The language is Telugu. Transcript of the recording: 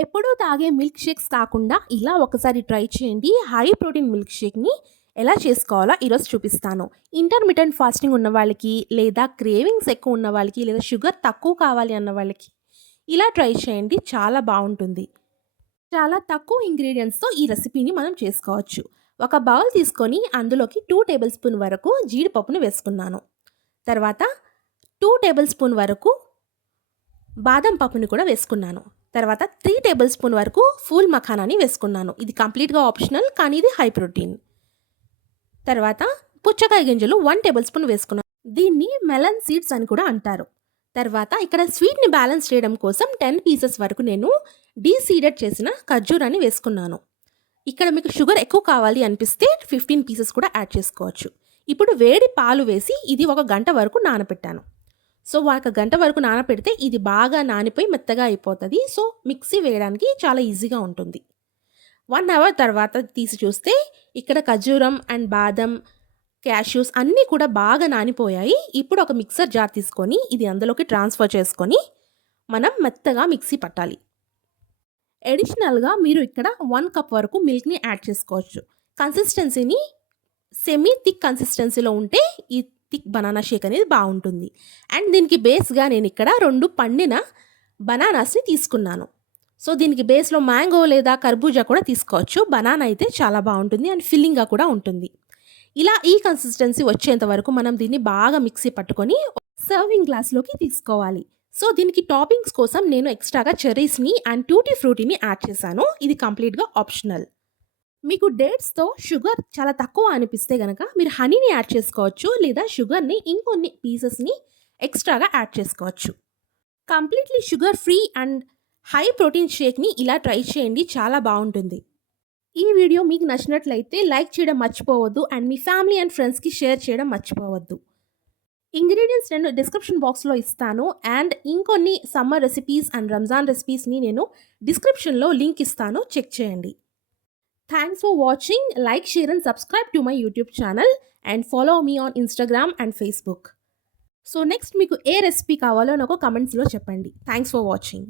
ఎప్పుడూ తాగే మిల్క్ షేక్స్ కాకుండా ఇలా ఒకసారి ట్రై చేయండి. హై ప్రోటీన్ మిల్క్ షేక్‌ని ఎలా చేసుకోవాలో ఈరోజు చూపిస్తాను. ఇంటర్మిటెంట్ ఫాస్టింగ్ ఉన్న వాళ్ళకి, లేదా క్రేవింగ్స్ ఎక్కువ ఉన్న వాళ్ళకి, లేదా షుగర్ తక్కువ కావాలి అన్న వాళ్ళకి ఇలా ట్రై చేయండి. చాలా బావుంటుంది. చాలా తక్కువ ఇంగ్రీడియెంట్స్‌తో ఈ రెసిపీని మనం చేసుకోవచ్చు. ఒక బౌల్ తీసుకొని అందులోకి 2 టేబుల్ స్పూన్ వరకు జీడిపప్పును వేసుకున్నాను. తర్వాత 2 టేబుల్ స్పూన్ వరకు బాదం పప్పుని కూడా వేసుకున్నాను. తర్వాత 3 టేబుల్ స్పూన్ వరకు ఫూల్ మఖానాని వేసుకున్నాను. ఇది కంప్లీట్‌గా ఆప్షనల్, కానీ ఇది హై ప్రోటీన్. తర్వాత పుచ్చకాయ గింజలు 1 టేబుల్ స్పూన్ వేసుకున్నాను. దీన్ని మెలన్ సీడ్స్ అని కూడా అంటారు. తర్వాత ఇక్కడ స్వీట్‌ని బ్యాలెన్స్ చేయడం కోసం 10 పీసెస్ వరకు నేను డీసీడెడ్ చేసిన ఖర్జూరాన్ని వేసుకున్నాను. ఇక్కడ మీకు షుగర్ ఎక్కువ కావాలి అనిపిస్తే 15 పీసెస్ కూడా యాడ్ చేసుకోవచ్చు. ఇప్పుడు వేడి పాలు వేసి ఇది 1 గంట వరకు నానబెట్టాను. సో 1 గంట వరకు నానబెడితే ఇది బాగా నానిపోయి మెత్తగా అయిపోతుంది. సో మిక్సీ వేయడానికి చాలా ఈజీగా ఉంటుంది. 1 అవర్ తర్వాత తీసి చూస్తే ఇక్కడ ఖర్జూరం అండ్ బాదం, క్యాష్యూస్ అన్నీ కూడా బాగా నానిపోయాయి. ఇప్పుడు ఒక మిక్సర్ జార్ తీసుకొని ఇది అందులోకి ట్రాన్స్ఫర్ చేసుకొని మనం మెత్తగా మిక్సీ పట్టాలి. అడిషనల్గా మీరు ఇక్కడ 1 కప్ వరకు మిల్క్ని యాడ్ చేసుకోవచ్చు. కన్సిస్టెన్సీని సెమీ థిక్ కన్సిస్టెన్సీలో ఉంటే ఈ థిక్ బనానా షేక్ అనేది బాగుంటుంది. అండ్ దీనికి బేస్గా నేను ఇక్కడ 2 పండిన బనానాస్ని తీసుకున్నాను. సో దీనికి బేస్లో మ్యాంగో లేదా కర్బూజా కూడా తీసుకోవచ్చు. బనానా అయితే చాలా బాగుంటుంది అండ్ ఫిల్లింగ్గా కూడా ఉంటుంది. ఇలా ఈ కన్సిస్టెన్సీ వచ్చేంత వరకు మనం దీన్ని బాగా మిక్సీ పట్టుకొని సర్వింగ్ గ్లాస్లోకి తీసుకోవాలి. సో దీనికి టాపింగ్స్ కోసం నేను ఎక్స్ట్రాగా చెర్రీస్ని అండ్ టూటీ ఫ్రూటీని యాడ్ చేశాను. ఇది కంప్లీట్గా ఆప్షనల్. మీకు డేట్స్తో షుగర్ చాలా తక్కువ అనిపిస్తే కనుక మీరు హనీని యాడ్ చేసుకోవచ్చు, లేదా షుగర్ని ఇంకొన్ని పీసెస్ని ఎక్స్ట్రాగా యాడ్ చేసుకోవచ్చు. Completely sugar free and high protein షేక్ని ఇలా ట్రై చేయండి. చాలా బాగుంటుంది. ఈ వీడియో మీకు నచ్చినట్లయితే లైక్ చేయడం మర్చిపోవద్దు అండ్ మీ ఫ్యామిలీ అండ్ ఫ్రెండ్స్కి షేర్ చేయడం మర్చిపోవద్దు. ఇంగ్రీడియంట్స్ నేను డిస్క్రిప్షన్ బాక్స్లో ఇస్తాను. అండ్ ఇంకొన్ని సమ్మర్ రెసిపీస్ అండ్ రంజాన్ రెసిపీస్ని నేను డిస్క్రిప్షన్లో లింక్ ఇస్తాను, చెక్ చేయండి. Thanks for watching. Like, share and subscribe to my YouTube channel and follow me on Instagram and Facebook. So next మీకు ఏ రెసిపీ కావాలో నాకు కమెంట్స్లో చెప్పండి. Thanks for watching.